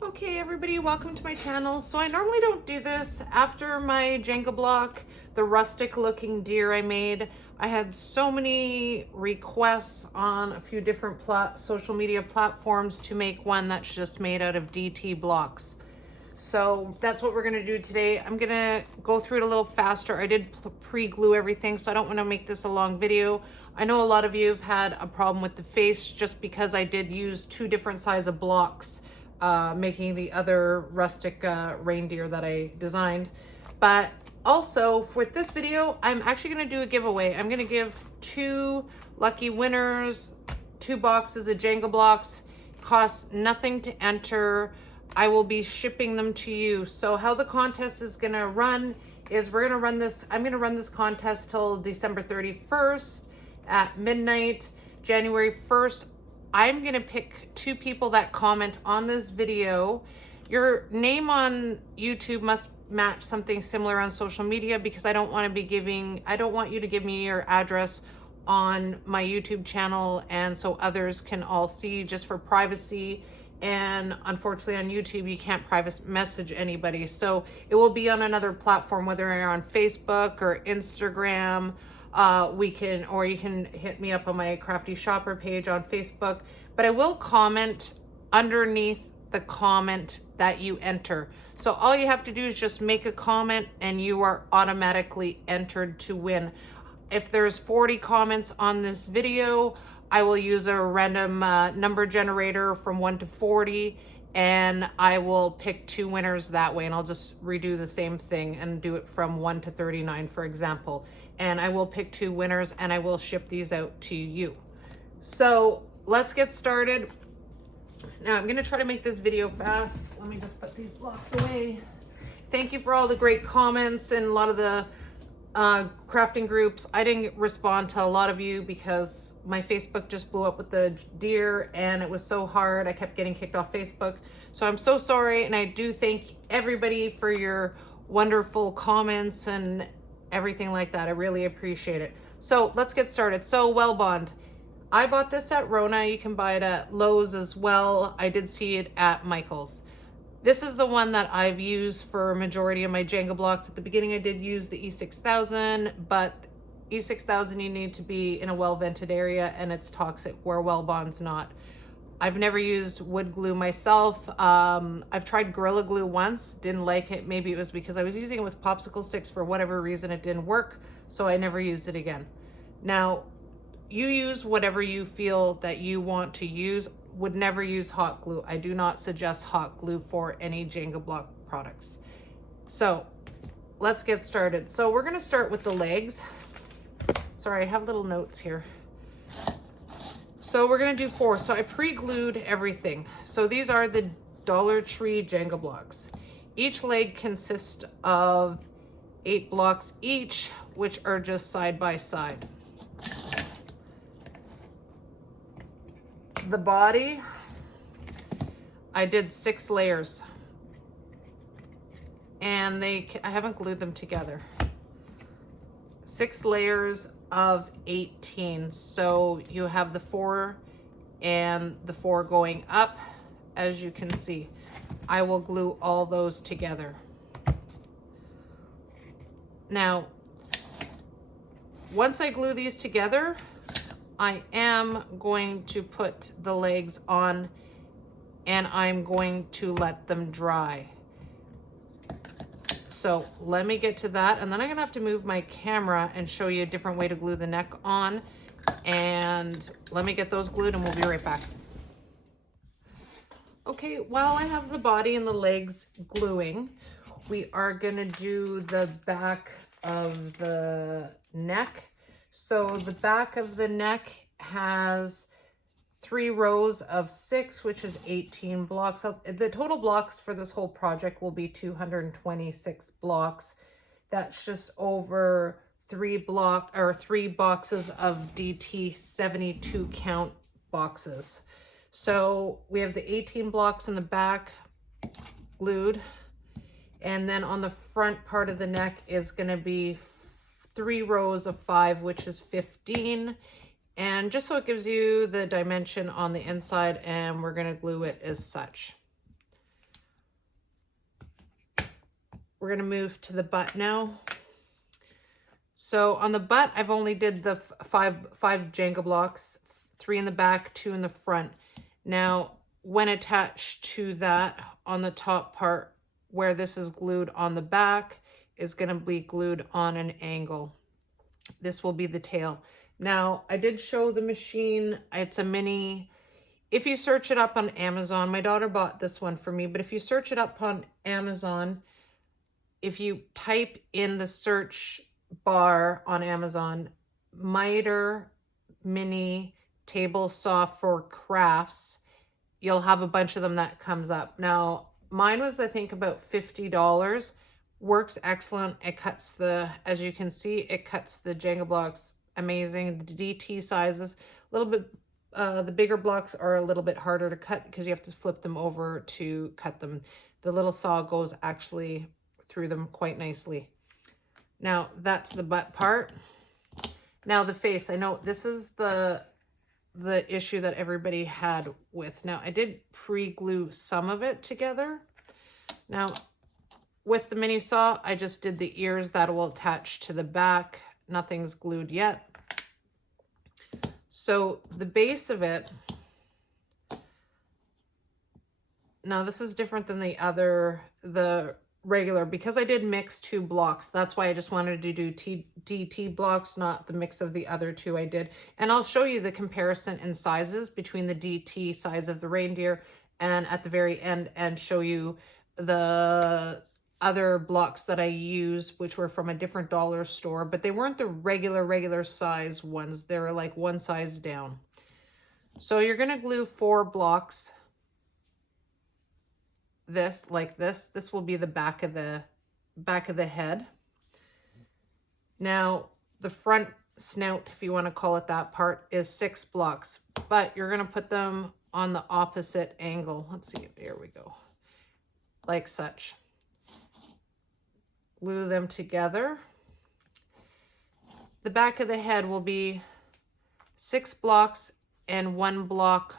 Okay, everybody, welcome to my channel. So I normally don't do this. After my Jenga block, the rustic looking deer I made, I had so many requests on a few different social media platforms to make one that's just made out of DT blocks. So that's what we're gonna do today. I'm gonna go through it a little faster. I did pre-glue everything, so I don't wanna make this a long video. I know a lot of you have had a problem with the face just because I did use two different size of blocks, making the other rustic reindeer that I designed. But also with this video, I'm actually gonna do a giveaway. I'm gonna give 2 lucky winners 2 boxes of Jenga blocks. Costs nothing to enter. I will be shipping them to you. So how the contest is gonna run is I'm gonna run this contest till December 31st at midnight. January 1st, I'm gonna pick 2 people that comment on this video. Your name on YouTube must match something similar on social media because I don't want you to give me your address on my YouTube channel, and so others can all see, just for privacy. And unfortunately on YouTube you can't private message anybody, so it will be on another platform, whether you're on Facebook or Instagram. You can hit me up on my Crafty shopper page on Facebook, but I will comment underneath the comment that you enter. So all you have to do is just make a comment and you are automatically entered to win. If there's 40 comments on this video, I will use a random number generator from 1 to 40, and I will pick 2 winners that way, and I'll just redo the same thing and do it from 1 to 39, for example. And I will pick 2 winners and I will ship these out to you. So let's get started. Now I'm gonna try to make this video fast. Let me just put these blocks away. Thank you for all the great comments and a lot of the crafting groups. I didn't respond to a lot of you because my Facebook just blew up with the deer and it was so hard. I kept getting kicked off Facebook. So I'm so sorry, and I do thank everybody for your wonderful comments and everything like that. I really appreciate it. So let's get started. So Wellbond. I bought this at Rona. You can buy it at Lowe's as well. I did see it at Michael's. This is the one that I've used for a majority of my Jenga blocks. At the beginning, I did use the E6000, but E6000, you need to be in a well-vented area and it's toxic, where Wellbond's not. I've never used wood glue myself. I've tried Gorilla Glue once, didn't like it. Maybe it was because I was using it with popsicle sticks. For whatever reason, it didn't work, so I never used it again. Now, you use whatever you feel that you want to use. Would never use hot glue. I do not suggest hot glue for any Jenga block products. So let's get started. So we're gonna start with the legs. Sorry, I have little notes here. So we're gonna do 4. So I pre-glued everything. So these are the Dollar Tree Jenga blocks. Each leg consists of 8 blocks each, which are just side by side. The body, I did 6 layers, and I haven't glued them together. 6 layers of 18. So you have the 4 and the 4 going up, as you can see. I will glue all those together. Now, once I glue these together, I am going to put the legs on and I'm going to let them dry. So let me get to that, and then I'm gonna have to move my camera and show you a different way to glue the neck on. And let me get those glued and we'll be right back. Okay, while I have the body and the legs gluing, we are gonna do the back of the neck. So the back of the neck has 3 rows of 6, which is 18 blocks. The total blocks for this whole project will be 226 blocks. That's just over 3 boxes of DT 72 count boxes. So we have the 18 blocks in the back glued, and then on the front part of the neck is going to be 3 rows of 5, which is 15. And just so it gives you the dimension on the inside, and we're going to glue it as such. we're gonna move to the butt now. So on the butt, I've only did the five Jenga blocks, 3 in the back, 2 in the front. Now, when attached to that on the top part where this is glued on the back is gonna be glued on an angle. This will be the tail. Now, I did show the machine. It's a mini. If you search it up on Amazon, my daughter bought this one for me, but if you search it up on Amazon, if you type in the search bar on Amazon, miter mini table saw for crafts, you'll have a bunch of them that comes up. Now, mine was, I think, about $50. Works excellent. It cuts the, as you can see, it cuts the Jenga blocks amazing. The DT sizes, a little bit, the bigger blocks are a little bit harder to cut because you have to flip them over to cut them. The little saw goes actually through them quite nicely. Now, that's the butt part. Now, the face. I know this is the issue that everybody had with. Now, I did pre-glue some of it together. Now, with the mini saw, I just did the ears that will attach to the back. Nothing's glued yet. So the base of it, now this is different than the regular, because I did mix 2 blocks. That's why I just wanted to do DT blocks, not the mix of the other 2 I did. And I'll show you the comparison in sizes between the DT size of the reindeer and at the very end, and show you the other blocks that I use, which were from a different dollar store, but they weren't the regular size ones. They were like one size down. So you're gonna glue 4 blocks. This, like this. This will be the back of the head. Now, the front snout, if you want to call it that part, is 6 blocks, but you're gonna put them on the opposite angle. Let's see, here we go. Like such. Glue them together. The back of the head will be 6 blocks and 1 block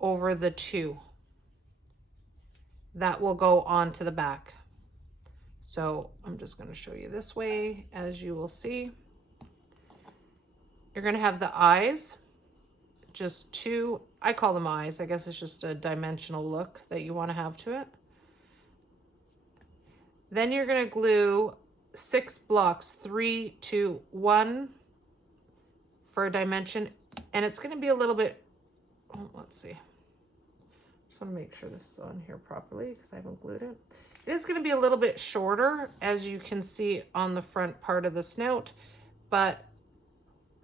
over the 2. That will go onto the back. So I'm just going to show you this way, as you will see. You're going to have the eyes, just 2, I call them eyes. I guess it's just a dimensional look that you want to have to it. Then you're going to glue 6 blocks, 3, 2, 1 for a dimension. And it's going to be a little bit, let's see. Just want to make sure this is on here properly because I haven't glued it. It is going to be a little bit shorter, as you can see on the front part of the snout, but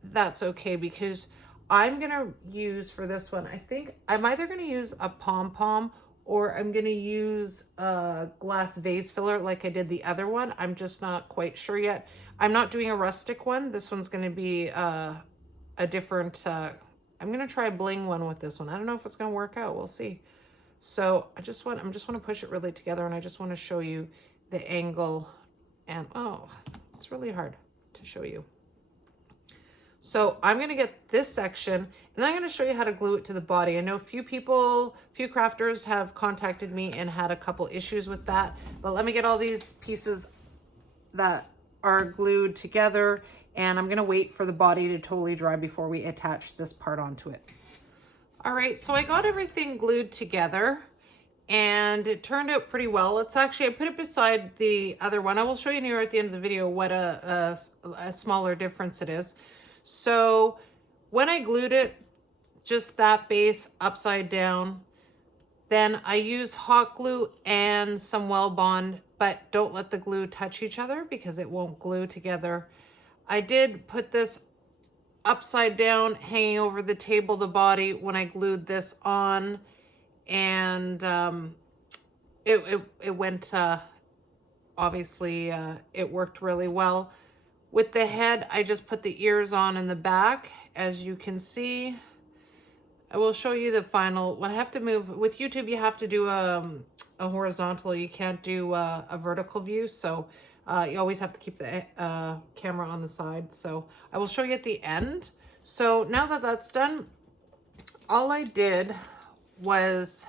that's okay because I'm going to use for this one, I think I'm either going to use a pom-pom or I'm going to use a glass vase filler like I did the other one. I'm just not quite sure yet. I'm not doing a rustic one. This one's going to be a different, I'm going to try a bling one with this one. I don't know if it's going to work out. We'll see. So I just want to push it really together, and I just want to show you the angle, and oh, it's really hard to show you. So I'm going to get this section, and then I'm going to show you how to glue it to the body. I know a few crafters have contacted me and had a couple issues with that, but let me get all these pieces that are glued together, and I'm going to wait for the body to totally dry before we attach this part onto it. All right, so I got everything glued together and it turned out pretty well. It's actually, I put it beside the other one. I will show you near at the end of the video what a smaller difference it is. So when I glued it, just that base upside down, then I use hot glue and some Well Bond, but don't let the glue touch each other because it won't glue together. I did put this upside down, hanging over the table, the body, when I glued this on, and it went, obviously, it worked really well. With the head, I just put the ears on in the back, as you can see. I will show you the final, when I have to move, with YouTube, you have to do a horizontal, you can't do a vertical view, so you always have to keep the camera on the side. So I will show you at the end. So now that that's done, all I did was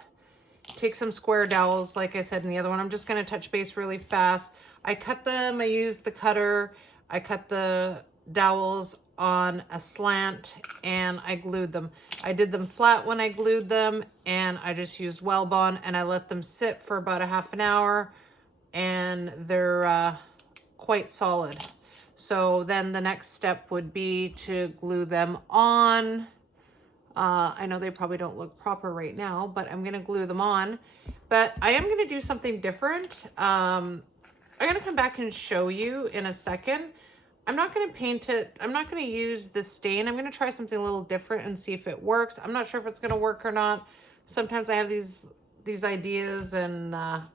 take some square dowels, like I said in the other one. I'm just gonna touch base really fast. I cut them, I used the cutter, I cut the dowels on a slant and I glued them. I did them flat when I glued them, and I just used Wellbond and I let them sit for about a half an hour, and they're quite solid. So then the next step would be to glue them on. I know they probably don't look proper right now, but I'm gonna glue them on. But I am gonna do something different. I'm gonna come back and show you in a second. I'm not gonna paint it. I'm not gonna use the stain. I'm gonna try something a little different and see if it works. I'm not sure if it's gonna work or not. Sometimes I have these ideas, and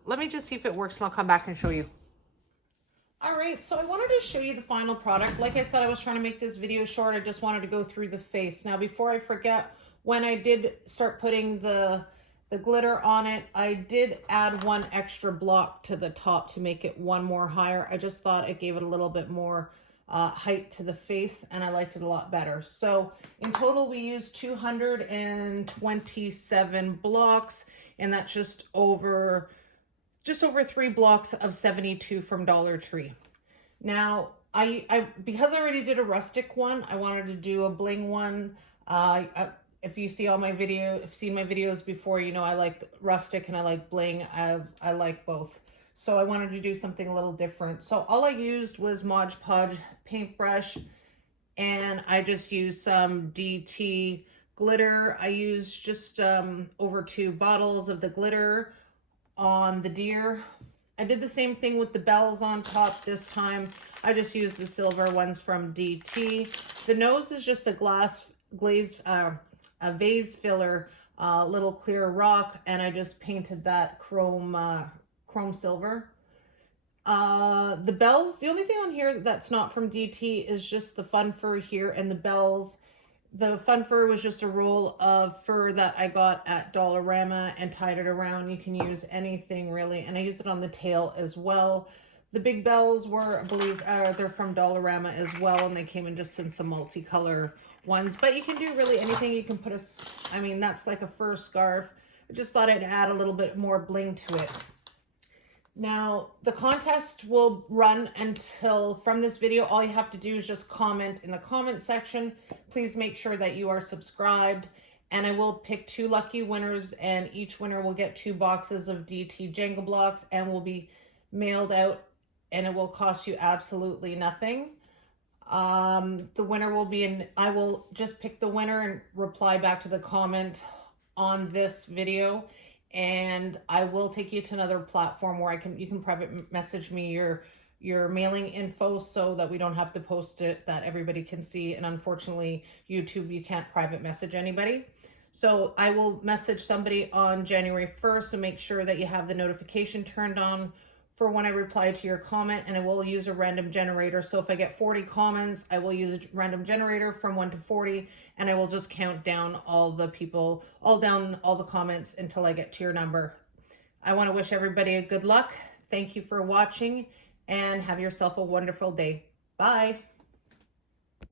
let me just see if it works, and I'll come back and show you. All right, so I wanted to show you the final product. Like I said, I was trying to make this video short. I just wanted to go through the face. Now, before I forget, when I did start putting the glitter on it, I did add one extra block to the top to make it one more higher. I just thought it gave it a little bit more height to the face, and I liked it a lot better. So in total, we used 227 blocks, and that's just over 3 blocks of 72 from Dollar Tree. Now, because I already did a rustic one, I wanted to do a bling one. If you see all my seen my videos before, you know I like rustic and I like bling. I like both. So I wanted to do something a little different. So all I used was Mod Podge paintbrush, and I just used some DT glitter. I used just over 2 bottles of the glitter on the deer. I did the same thing with the bells on top this time. I just used the silver ones from DT. The nose is just a vase filler, little clear rock, and I just painted that chrome silver. The bells, the only thing on here that's not from DT is just the fun fur here, and the bells. The fun fur was just a roll of fur that I got at Dollarama and tied it around. You can use anything really, and I used it on the tail as well. The big bells were, I believe, they're from Dollarama as well, and they came in just in some multicolor ones. But you can do really anything. You can put I mean, that's like a fur scarf. I just thought I'd add a little bit more bling to it. Now, the contest will run until, from this video, all you have to do is just comment in the comment section. Please make sure that you are subscribed, and I will pick 2 lucky winners, and each winner will get 2 boxes of DT Jenga Blocks and will be mailed out, and it will cost you absolutely nothing. The winner will be I will just pick the winner and reply back to the comment on this video, and I will take you to another platform where you can private message me your mailing info, so that we don't have to post it, that everybody can see. And unfortunately, YouTube, you can't private message anybody. So I will message somebody on January 1st, so make sure that you have the notification turned on for when I reply to your comment, and I will use a random generator. So if I get 40 comments, I will use a random generator from 1 to 40, and I will just count down all the comments until I get to your number. I want to wish everybody a good luck. Thank you for watching, and have yourself a wonderful day. Bye.